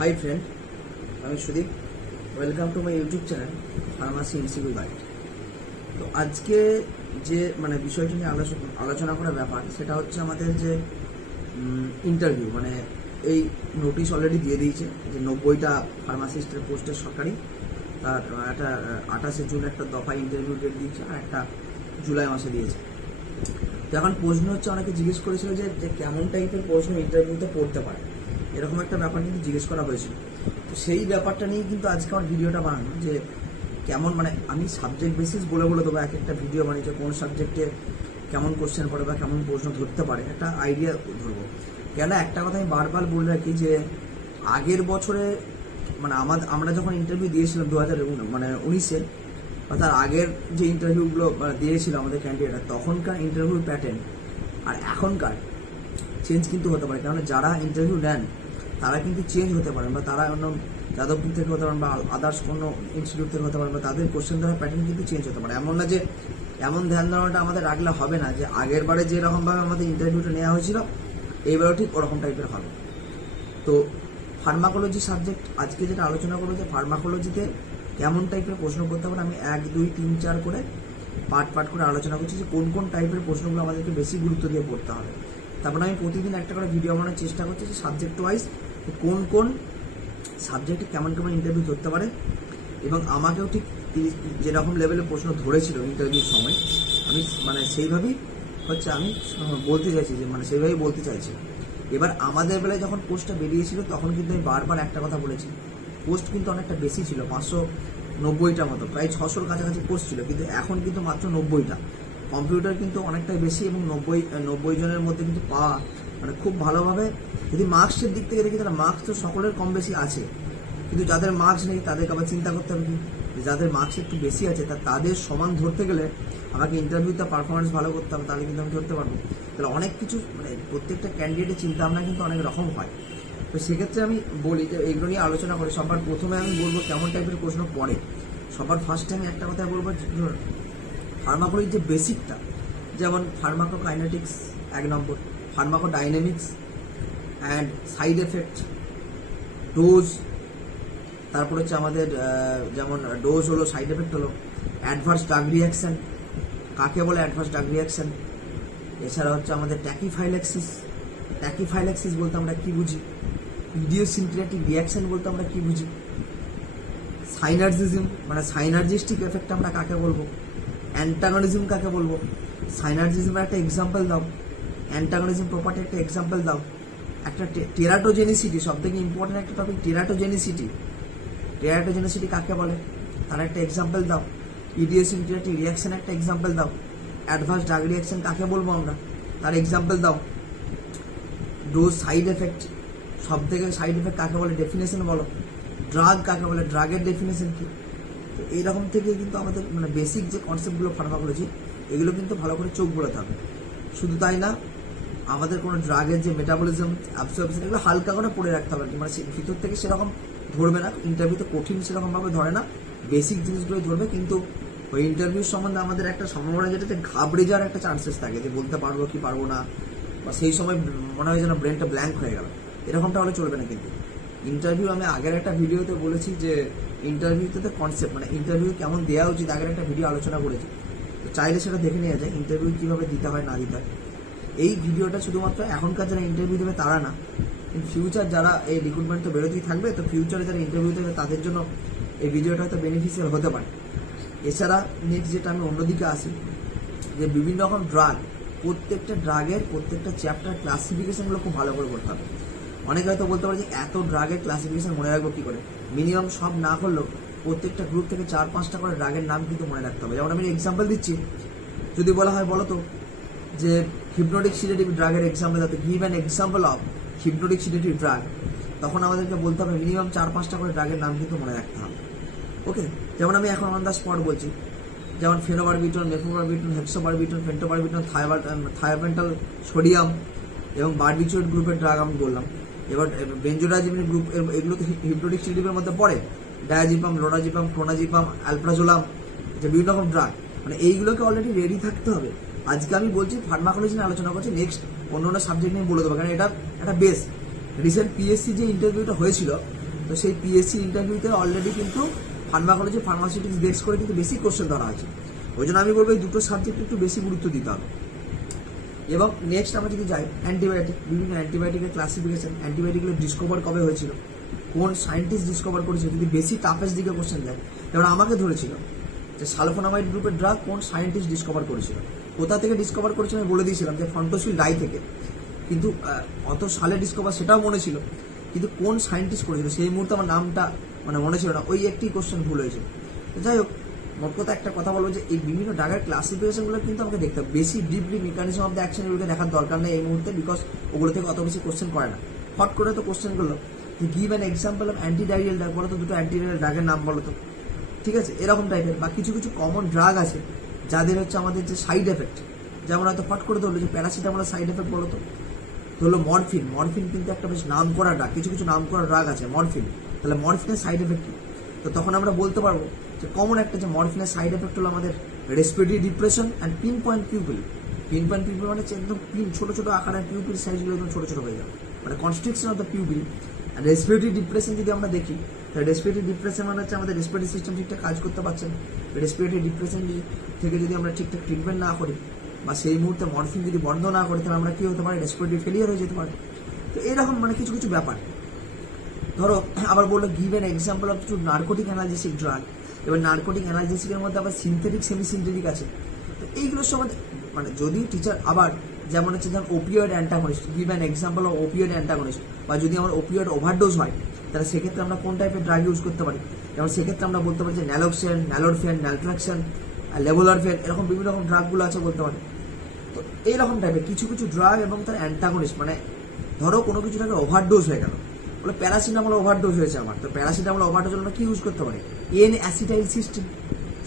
High friend আমি Sudip welcome to my YouTube channel pharmacy MCQ guide. তো আজকে যে মানে বিষয়টি নিয়ে আলোচনা করার ব্যাপার সেটা হচ্ছে আমাদের যে ইন্টারভিউ মানে এই নোটিশ অলরেডি দিয়ে দিয়েছে যে 90টা ফার্মাসিস্টের পোস্টে সরকারি তার একটা 28 জুন একটা দফা ইন্টারভিউ ডেট দিয়েছে আর একটা জুলাই মাসে দিয়েছে। তো এখন প্রশ্ন হচ্ছে অনেকে জিজ্ঞেস করেছিল যে কেমন টাইপের প্রশ্ন ইন্টারভিউতে পড়তে পারে, এরকম একটা ব্যাপার কিন্তু জিজ্ঞেস করা হয়েছিল। তো সেই ব্যাপারটা নিয়ে কিন্তু আজকে আমার ভিডিওটা বানানো যে কেমন মানে আমি সাবজেক্ট বেসিস বলে দেবো এক একটা ভিডিও বানিয়েছে কোন সাবজেক্টে কেমন কোশ্চেন পড়ে বা কেমন প্রশ্ন ধরতে পারে একটা আইডিয়া ধরবো। কেন একটা কথা আমি বারবার বলে রাখি যে আগের বছরে মানে আমরা যখন ইন্টারভিউ দিয়েছিলাম 2019-এ বা তার আগের যে ইন্টারভিউগুলো দিয়েছিল আমাদের ক্যান্ডিডেটরা তখনকার ইন্টারভিউ প্যাটার্ন আর এখনকার চেঞ্জ কিন্তু হতে পারে। কারণ যারা ইন্টারভিউ নেন তারা কিন্তু চেঞ্জ হতে পারেন বা তারা অন্য যাদবপুর থেকে হতে পারেন বা আদার্স কোনো ইনস্টিটিউট থেকে হতে পারেন বা তাদের কোশ্চেন ধরার প্যাটার্ন কিন্তু চেঞ্জ হতে পারে। এমন না যে এমন ধ্যান ধারণাটা আমাদের রাখলে হবে না যে আগের বারে যেরকমভাবে আমাদের ইন্টারভিউটা নেওয়া হয়েছিল এইবারও ঠিক ওরকম টাইপের হবে। তো ফার্মাকোলজি সাবজেক্ট আজকে যেটা আলোচনা করবো যে ফার্মাকোলজিতে কেমন টাইপের প্রশ্ন করতে পারে আমি 1, 2, 3, 4 করে পার্ট করে আলোচনা করছি যে কোন কোন টাইপের প্রশ্নগুলো আমাদেরকে বেশি গুরুত্ব দিয়ে পড়তে হবে। তারপরে আমি প্রতিদিন একটা করে ভিডিও বানানোর চেষ্টা করছি যে সাবজেক্ট ওয়াইজ কোন কোন সাবজেক্টে কেমন কেমন ইন্টারভিউ ধরতে পারে এবং আমাকেও ঠিক যেরকম লেভেলের প্রশ্ন ধরেছিল ইন্টারভিউর সময় আমি মানে সেইভাবেই হচ্ছে আমি বলতে চাইছি যে মানে সেইভাবেই বলতে চাইছি। এবার আমাদের বেলায় যখন পোস্টটা বেরিয়েছিল তখন কিন্তু আমি বারবার একটা কথা বলেছি, পোস্ট কিন্তু অনেকটা বেশি ছিল 590টা মতো প্রায় 600-র কাছাকাছি পোস্ট ছিল, কিন্তু এখন কিন্তু মাত্র 90টা। কম্পিউটার কিন্তু অনেকটাই বেশি এবং 90 জনের মধ্যে কিন্তু পাওয়া মানে খুব ভালোভাবে যদি মার্কসের দিক থেকে দেখি তাহলে মার্কস তো সকলের কম বেশি আছে, কিন্তু যাদের মার্কস নেই তাদেরকে আবার চিন্তা করতে হবে যে যাদের মার্কস একটু বেশি আছে তাদের সমান ধরতে গেলে আমাকে ইন্টারভিউতে পারফরমেন্স ভালো করতে হবে, তাহলে কিন্তু আমি ধরতে পারবো। তাহলে অনেক কিছু মানে প্রত্যেকটা ক্যান্ডিডেটের চিন্তা ভাবনা কিন্তু অনেক রকম হয়। তো সেক্ষেত্রে আমি বলি যে এইগুলো নিয়ে আলোচনা করে সবার প্রথমে আমি বলবো কেমন টাইপের প্রশ্ন পড়ে। সবার ফার্স্টে আমি একটা কথা বলবো ফার্মাকোলজির যে বেসিকটা যেমন pharmacokinetics 1 number, pharmacodynamics and side effect, dose, তারপর হচ্ছে আমাদের যেমন ডোজ হলো সাইড এফেক্ট হলো, অ্যাডভার্স ড্রাগ রিয়াকশন কাকে বলে অ্যাডভার্স ড্রাগ রিয়াকশন, এছাড়া হচ্ছে আমাদের ট্যাকিফাইল্যাক্সিস বলতে আমরা কি বুঝি, ইডিওসিনক্রেটিক রিয়াকশন বলতে আমরা কি বুঝি, সাইনার্জিজম মানে সাইনার্জিস্টিক এফেক্ট আমরা কাকে বলবো, অ্যান্টাগনিজম কাকে বলবো, সাইনার্জিজমের একটা এক্সাম্পল দাও, অ্যান্টাগনিজম প্রপার্টি একটা এক্সাম্পল দাও, একটা টেরাটোজেনিসিটি সব থেকে ইম্পর্টেন্ট একটা টপিক টেরাটোজেনিসিটি কাকে বলে তার একটা এক্সাম্পল দাও, ইডিওসিনক্রেটিক রিয়াকশন একটা এক্সাম্পল দাও, অ্যাডভান্স ড্রাগ রিয়াকশন কাকে বলবো আমরা তার এক্সাম্পল দাও, ডোজ সাইড এফেক্ট সব থেকে সাইড এফেক্ট কাকে বলে ডেফিনেশন বলো, ড্রাগ কাকে বলে ড্রাগের ডেফিনেশন কি। তো এইরকম থেকে কিন্তু আমাদের মানে বেসিক যে কনসেপ্টগুলো ফার্মাকোলজি এগুলো কিন্তু ভালো করে চোখ বোলাতে হবে। শুধু তাই না আমাদের কোনো ড্রাগের যে মেটাবলিজম অ্যাবসর্পশন এগুলো হালকা করে পড়ে রাখতে হবে, মানে ভিতর থেকে সেরকম ধরবে না, ইন্টারভিউতে কঠিন সেরকমভাবে ধরে না, বেসিক জিনিসগুলোই ধরবে। কিন্তু ওই ইন্টারভিউ সম্বন্ধে আমাদের একটা সম্ভাবনা যেটাতে ঘাবড়ে যাওয়ার একটা চান্সেস থাকে যে বলতে পারবো কি পারবো না, বা সেই সময় মনে হয় যেন ব্রেনটা ব্ল্যাঙ্ক হয়ে গেল, এরকমটা হলে চলবে না। কিন্তু ইন্টারভিউ আমি আগের একটা ভিডিওতে বলেছি যে ইন্টারভিউতে কনসেপ্ট মানে ইন্টারভিউ কেমন দেওয়া উচিত আগের একটা ভিডিও আলোচনা করেছি, তো চাইলে সেটা দেখে নেওয়া যায় ইন্টারভিউ কীভাবে দিতে হয় না দিতে হয়। এই ভিডিওটা শুধুমাত্র এখনকার যারা ইন্টারভিউ দেবে তারা না, কিন্তু ফিউচার যারা এই রিক্রুটমেন্ট তো বেরোতেই থাকবে, তো ফিউচারে যারা ইন্টারভিউ দেবে তাদের জন্য এই ভিডিওটা হয়তো বেনিফিশিয়াল হতে পারে। এছাড়া নেক্সট যেটা আমি অন্যদিকে আসি যে বিভিন্ন রকম ড্রাগ, প্রত্যেকটা ড্রাগের প্রত্যেকটা চ্যাপ্টার ক্লাসিফিকেশনগুলো খুব ভালো করে করতে হবে। অনেকে হয়তো বলতে পারে যে এত ড্রাগের ক্লাসিফিকেশন মনে রাখবো কী করে, মিনিমাম সব না করলেও প্রত্যেকটা গ্রুপ থেকে 4-5টা করে ড্রাগের নাম কিন্তু মনে রাখতে হবে। যেমন আমি এক্সাম্পল দিচ্ছি, যদি বলা হয় বলো তো যে হিপনোটিক সিডেটিভ ড্রাগের এক্সাম্পল যাতে give an example of hypnotic sedative drug, তখন আমাদেরকে বলতে হবে মিনিমাম 4-5টা করে ড্রাগের নাম কিন্তু মনে রাখতে হবে। ওকে, যেমন আমি এখন অন দ্য স্পট বলছি, যেমন ফেনোবারবিটন, নেফোবারবিটন, হেক্সোবারবিটন, পেন্টোবারবিটন, থায়োপেন্টাল সোডিয়াম এবং বারবিচুয়েট গ্রুপের ড্রাগ আমি বললাম। এবার বেনজোডাইজিপিন গ্রুপ এগুলো তো হিপনোটিক সিডেটিভের মধ্যে পড়ে, ডায়াজিপাম, লোনাজিপাম, ক্লোনাজিপাম, অ্যালপ্রাজোলাম, যে বিভিন্ন রকম ড্রাগ, মানে এইগুলোকে অলরেডি রেডি থাকতে হবে। আজকে আমি বলছি ফার্মাকোলজি নিয়ে আলোচনা করছি, নেক্সট অন্য সাবজেক্ট নিয়ে বলে দেবো, কারণ এটা একটা বেস। রিসেন্ট পিএসসি যে ইন্টারভিউটা হয়েছিল তো সেই পিএসসি ইন্টারভিউতে অলরেডি কিন্তু ফার্মাকোলজি ফার্মাসিউটিক্স বেস করে কিন্তু বেশি কোশ্চেন ধরা আছে। ওই জন্য আমি বলবো এই দুটো সাবজেক্ট একটু বেশি গুরুত্ব দিতে হবে। এবং নেক্সট আমরা যদি যাই অ্যান্টিবায়োটিক, বিভিন্ন অ্যান্টিবায়োটিকের ক্লাসিফিকেশন, অ্যান্টিবায়োটিকগুলো ডিসকভার কবে হয়েছিল, কোন সায়েন্টিস্ট ডিসকভার করেছিল, যদি বেশি টাফেস্ট দিকে কোশ্চেন যায়। এবার আমাকে ধরেছিল যে সালফোনামাইড গ্রুপের ড্রাগ কোন সায়েন্টিস্ট ডিসকভার করেছিল, কোথা থেকে ডিসকভার করেছিল আমি বলে দিয়েছিলাম যে ফন্টোসিল ডাই থেকে, কিন্তু অত সালে ডিসকভার সেটাও মনে ছিল, কিন্তু কোন সায়েন্টিস্ট করেছিল সেই মুহূর্তে আমার নামটা মনে ছিল না, ওই একটি কোশ্চেন ভুল হয়েছিল। যাই হোক, মোট কথা একটা কথা বলবো যে এই বিভিন্ন ড্রাগের ক্লাসিফিকেশনগুলো কিন্তু আমাকে দেখতে হবে। বেশি deeply mechanism of the action এগুলোকে দেখার দরকার নেই এই মুহূর্তে, বিকজ ওগুলো থেকে অত বেশি কোশ্চেন করে না। হট করে তো কোশ্চেন করলো যে give an example of antidiarrhoeal drug, বলো তো দুটো অ্যান্টিডাইরিয়াল ড্রাগের নাম বলো তো, ঠিক আছে, এরকম টাইপের। বা কিছু কিছু কমন ড্রাগ আছে যাদের হচ্ছে আমাদের যে সাইড এফেক্ট, যেমন হয়তো ফট করে ধরলো যে প্যারাসিটামলের সাইড এফেক্ট বলো তো, ধরলো মরফিন, মরফিন কিন্তু একটা বেশ নাম করা ড্রাগ, কিছু কিছু নাম করা ড্রাগ আছে মরফিন, তাহলে মরফিনের সাইড এফেক্ট কি? তো তখন আমরা বলতে পারবো যে কমন একটা যে মরফিনের সাইড এফেক্ট হলো আমাদের respiratory depression and pin point pupil. Pin point pupil মানে একদম পিন, ছোট ছোট আকারের পিউপিল সাইজগুলো একদম ছোট ছোট হয়ে যাবে, মানে কনস্ট্রিকশন অফ দ্য পিউপিল। আর রেসপিরেটরি ডিপ্রেশন যদি আমরা দেখি, তাহলে রেসপিরেটরি ডিপ্রেশন মানে হচ্ছে আমাদের রেসপিরেটরি সিস্টেম ঠিকঠাক কাজ করতে পারছে না। রেসপিরেটরি ডিপ্রেশন থেকে যদি আমরা ঠিকঠাক ট্রিটমেন্ট না করি বা সেই মুহূর্তে মরফিন যদি বন্ধ না করি, তাহলে আমরা কি হতে পারে, রেসপিরেটরি ফেলিয়ার হয়ে যেতে পারে। তো এরকম মানে কিছু কিছু ব্যাপার। ধরো আবার বললো give an example of two narcotic analgesic drug. এবার নার্কোটিক অ্যানালজেসিকের মধ্যে আবার সিনথেটিক সেমি সিনথেটিক আছে। তো এইগুলোর সময় মানে যদি টিচার আবার যেমন হচ্ছে যেমন opioid antagonist, give an example of opioid antagonist, বা যদি আমার ওপিওয়েড ওভারডোজ হয় তাহলে সেক্ষেত্রে আমরা কোন টাইপের ড্রাগ ইউজ করতে পারি। যেমন সেক্ষেত্রে আমরা বলতে পারি যে ন্যালোক্সেন, ন্যালোরফেন, ন্যালট্রাক্সন, লেভোলারফেন, এরকম বিভিন্ন রকম ড্রাগগুলো আছে বলতে পারি। তো এইরকম টাইপের কিছু কিছু ড্রাগ এবং তার অ্যান্টাগনিস্ট, মানে ধরো কোনো কিছু ড্রাগের ওভারডোজ হয়ে গেল, বলে প্যারাসিটামল ওভারডোজ হয়েছে আমার, তো প্যারাসিটামল ওভারডোজ আমরা কি ইউজ করতে পারি, এন অ্যাসিটাইল সিস্টেম,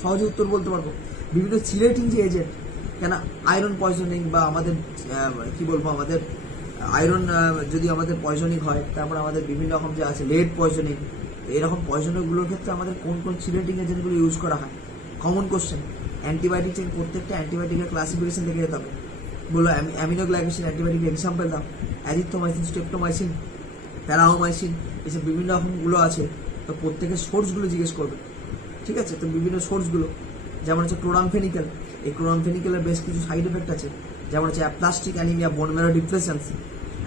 সহজে উত্তর বলতে পারবো। বিভিন্ন চিলেটিং যে এজেন্ট, কেন আয়রন পয়জনিং বা আমাদের কি বলবো, আমাদের আয়রন যদি আমাদের পয়জনিং হয়, তারপর আমাদের বিভিন্ন রকম যে আছে লেড পয়জনিং, এরকম পয়জনিংগুলোর ক্ষেত্রে আমাদের কোন কোন চিলেটিং এজেন্টগুলো ইউজ করা হয়, কমন কোশ্চেন। অ্যান্টিবায়োটিক থেকে প্রত্যেকটা অ্যান্টিবায়োটিকের ক্লাসিফিকেশন দেখে যেতে হবে। বললো অ্যামিনোগ্লাইকোসিন অ্যান্টিবায়োটিক এক্সাম্পল দাও, অ্যাজিথ্রোমাইসিন, স্ট্রেপ্টোমাইসিন, প্যারাওমাইসিন, এসব বিভিন্ন রকমগুলো আছে। তো প্রত্যেকের সোর্সগুলো জিজ্ঞেস করবে, ঠিক আছে। তো বিভিন্ন সোর্সগুলো যেমন হচ্ছে ক্লোরামফেনিক্যাল, এই ক্লোরামফেনিক্যালের বেশ কিছু সাইড এফেক্ট আছে, যেমন হচ্ছে aplastic anaemia, bone marrow deficiency.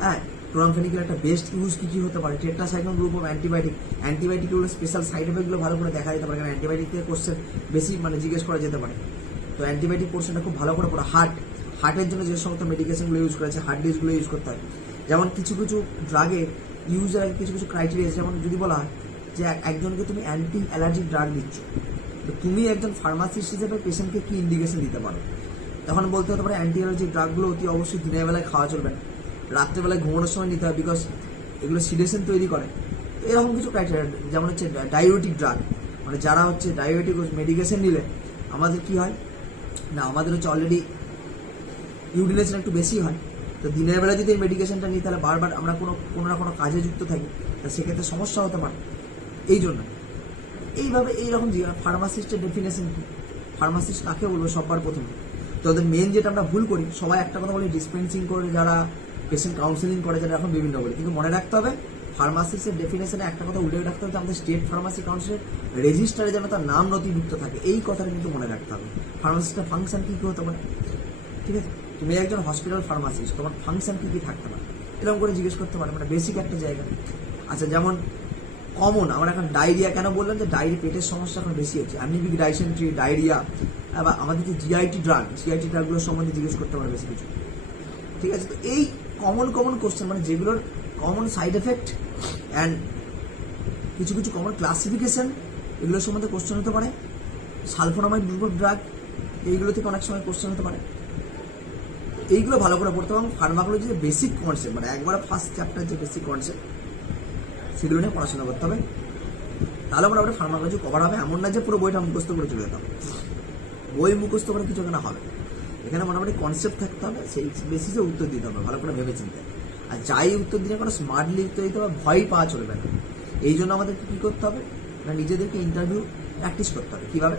হ্যাঁ, ক্লোরামফেনিক্যাল একটা বেস্ট ইউজ কি হতে পারে, টেট্রাসাইক্লোন গ্রুপ অফ অ্যান্টিবায়োটিক। অ্যান্টিবায়োটিকগুলো স্পেশাল সাইড এফেক্টগুলো ভালো করে দেখা যেতে পারে, কারণ অ্যান্টিবায়োটিক থেকে কোশ্চেন বেশি জিজ্ঞেস করা যেতে পারে। তো অ্যান্টিবায়োটিক পোর্শনটা খুব ভালো করে পড়া। হার্টের জন্য যে সমস্ত মেডিকেশনগুলো ইউজ করেছে, হার্ট ডিজিজগুলো ইউজ করতে হয়। যেমন কিছু কিছু ড্রাগের ইউজের কিছু কিছু ক্রাইটেরিয়া, যেমন যদি বলা হয় যে একজনকে তুমি অ্যান্টি অ্যালার্জিক ড্রাগ দিচ্ছ, তো তুমি একজন ফার্মাসিস্ট হিসেবে পেশেন্টকে কি ইন্ডিকেশন দিতে পারো, তখন বলতে হতে পারে অ্যান্টি অ্যালার্জিক ড্রাগগুলো অতি অবশ্যই দিনের বেলায় খাওয়া চলবে না, রাত্রেবেলায় ঘুমানোর সময় নিতে হয়, বিকজ এগুলো সিডেশন তৈরি করে। তো এরকম কিছু ক্রাইটেরিয়া, যেমন হচ্ছে ডায়াবেটিক ড্রাগ, মানে যারা হচ্ছে ডায়াবেটিক মেডিকেশন নিলে আমাদের কি হয় না, আমাদের হচ্ছে অলরেডি ইউরিনেশন একটু বেশি হয়। তো দিনের বেলা যদি এই মেডিকেশনটা নিই, তাহলে বারবার আমরা কোনো না কোনো কাজে যুক্ত থাকি, তা সেক্ষেত্রে সমস্যা হতে পারে। এই জন্য এইভাবে এইরকম ফার্মাসিস্টের ডেফিনেশন কি, ফার্মাসিস্ট কাকে বলবো সবার প্রথমে। তো ওদের মেন যেটা আমরা ভুল করি, সবাই একটা কথা বলি ডিসপেন্সিং করে, যারা পেশেন্ট কাউন্সিলিং করে, যারা এখন বিভিন্ন বলে, কিন্তু মনে রাখতে হবে ফার্মাসিস্টের ডেফিনেশনে একটা কথা উল্লেখ রাখতে হবে, আমাদের স্টেট ফার্মাসি কাউন্সিলের রেজিস্টারে যেন তার নাম নথিভুক্ত থাকে, এই কথাটা কিন্তু মনে রাখতে হবে। ফার্মাসিস্টের ফাংশন কি হতে পারে, ঠিক আছে, তুমি একজন হসপিটাল ফার্মাসিস্ট, তোমার ফাংশন কি থাকতে পারে, এরকম করে জিজ্ঞেস করতে পারে, মানে বেসিক একটা জায়গা। আচ্ছা, যেমন কমন আমরা এখন ডায়রিয়া কেন বললাম, যে পেটের সমস্যা এখন বেশি হচ্ছে, অ্যামিবিক ডাইসেন্ট্রি, ডায়রিয়া, বা আমাদের যে জিআইটি ড্রাগগুলোর সম্বন্ধে জিজ্ঞেস করতে পারে বেশি কিছু, ঠিক আছে। তো এই কমন কোশ্চেন, মানে যেগুলোর কমন সাইড এফেক্ট অ্যান্ড কিছু কিছু কমন ক্লাসিফিকেশন, এগুলোর সম্বন্ধে কোশ্চেন হতে পারে। সালফোনামাইড গ্রুপ অফ ড্রাগ, এইগুলো থেকে অনেক সময় কোশ্চেন হতে পারে। এইগুলো ভালো করে পড়তে হবে। ফার্মাকোলজি যে বেসিক কনসেপ্ট, মানে একবার ফার্স্ট চ্যাপ্টার যে বেসিক কনসেপ্ট, সেগুলো নিয়ে পড়াশোনা করতে হবে, তাহলে মোটামুটি ফার্মাকোলজি কভার হবে। এমন না যে পুরো বইটা মুখস্থ করে চলে যেতে হবে, বই মুখস্থ করে কিছু এখানে হবে, এখানে মোটামুটি কনসেপ্ট থাকতে হবে, সেই বেসিসে উত্তর দিতে হবে ভালো করে ভেবে চিন্তে। আর যাই উত্তর দিলে কোনো স্মার্টলি উত্তর দিতে হবে, ভয় পাওয়া চলবে না। এই জন্য আমাদেরকে কী করতে হবে না, নিজেদেরকে ইন্টারভিউ প্র্যাকটিস করতে হবে। কীভাবে,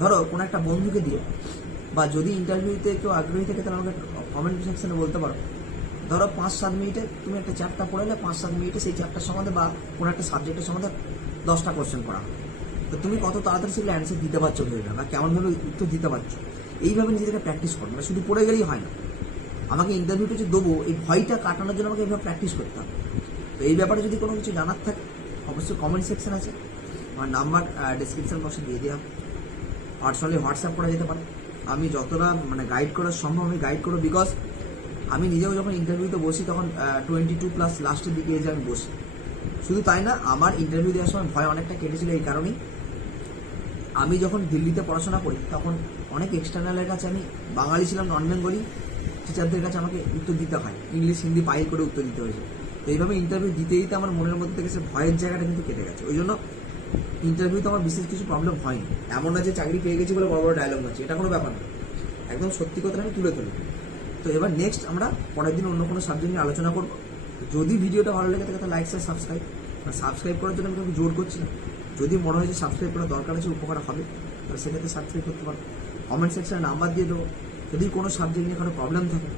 ধরো কোনো একটা বন্ধুকে দিয়ে, বা যদি ইন্টারভিউতে কেউ আগ্রহী থাকে, তাহলে আমাকে কমেন্ট সেকশনে বলতে পারো ধরো 5-7 মিনিটে তুমি একটা চ্যাপ্টার পড়ালে 5-7 মিনিটে সেই চ্যাপ্টার সম্বন্ধে বা কোনো একটা সাবজেক্টের সম্বন্ধে 10টা কোশ্চেন করা, তো তুমি কত তাড়াতাড়ি সেগুলো অ্যান্সার দিতে পারছো ভেবে না, বা কেমনভাবে উত্তর দিতে পারছো, এইভাবে নিজেদেরকে প্র্যাকটিস করো। মানে শুধু পড়ে গেলেই হয় না, আমাকে ইন্টারভিউটা যে দেবো এই ভয়টা কাটানোর জন্য আমাকে এইভাবে প্র্যাকটিস করতে হবে। তো এই ব্যাপারে যদি কোনো কিছু জানার থাকে অবশ্যই কমেন্ট সেকশন আছে, আমার নাম্বার ডিসক্রিপশন বক্সে দিয়ে দেওয়া, পার্সোনালি হোয়াটসঅ্যাপ করা যেতে পারে। আমি যতটা মানে গাইড করা সম্ভব আমি গাইড করবো, বিকজ আমি নিজেও যখন ইন্টারভিউতে বসি তখন 22+ লাস্টের দিকে এসে আমি বসি। শুধু তাই না, আমার ইন্টারভিউ দেওয়ার সময় ভয় অনেকটা কেটেছিল এই কারণেই, আমি যখন দিল্লিতে পড়াশোনা করি তখন অনেক এক্সটার্নালের কাছে আমি বাঙালি ছিলাম, নন বেঙ্গলি টিচারদের কাছে আমাকে উত্তর দিতে হয়, ইংলিশ হিন্দি পাইল করে উত্তর দিতে হয়েছে। তো এইভাবে ইন্টারভিউ দিতে দিতে আমার মনের মধ্যে থেকে সে ভয়ের জায়গাটা কিন্তু কেটে গেছে। ওই জন্য ইন্টারভিউতে আমার বিশেষ কিছু প্রবলেম হয়নি। এমন না যে চাকরি পেয়ে গেছি বলে বড় বড় ডায়লগ আছে, এটা কোনো ব্যাপার না, একদম সত্যি কথা আমি তুলে ধরি। তো এবার নেক্সট আমরা পরের দিন অন্য কোনো সাবজেক্ট নিয়ে আলোচনা করবো। যদি ভিডিওটা ভালো লেগে থাকে তাহলে লাইক শেয়ার সাবস্ক্রাইব করার জন্য আমি কাউকে জোর করছি না, যদি মনে হয় যে সাবস্ক্রাইব করার দরকার আছে, উপকার হবে, তাহলে সেক্ষেত্রে সাবস্ক্রাইব করতে পারো। কমেন্ট সেকশনে নাম্বার দিয়ে দেবো, যদি কোনো সাবজেক্ট নিয়ে কোনো প্রবলেম থাকে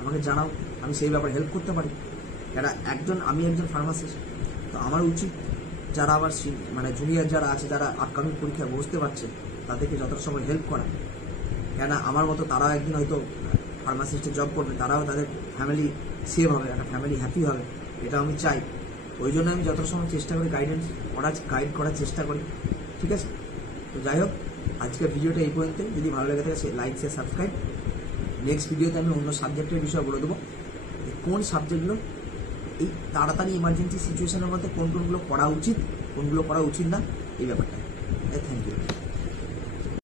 আমাকে জানাও, আমি সেই ব্যাপারে হেল্প করতে পারি। আমি একজন ফার্মাসিস্ট, তো আমার উচিত যারা আমার মানে জুনিয়র যারা আছে, যারা আপকামিং পরীক্ষায় বসতে পারছে, তাদেরকে যতটা সময় হেল্প করা। কেন আমার মতো তারাও একদিন হয়তো ফার্মাসিস্টে জব করবে, তারাও তাদের ফ্যামিলি সেভ হবে, একটা ফ্যামিলি হ্যাপি হবে, এটা আমি চাই। ওই জন্য আমি যত সময় চেষ্টা করি গাইড করার চেষ্টা করি, ঠিক আছে? তো যাই হোক, আজকের ভিডিওটা এই পর্যন্ত। যদি ভালো লেগে থাকে লাইক শেয়ার সাবস্ক্রাইব। নেক্সট ভিডিওতে আমি অন্য সাবজেক্টের বিষয়ে বলে দেবো, কোন সাবজেক্টগুলো এই তাড়াতাড়ি ইমার্জেন্সি সিচুয়েশনের মধ্যে কোনগুলো করা উচিত, কোনগুলো করা উচিত না, এই ব্যাপারটা। Thank you.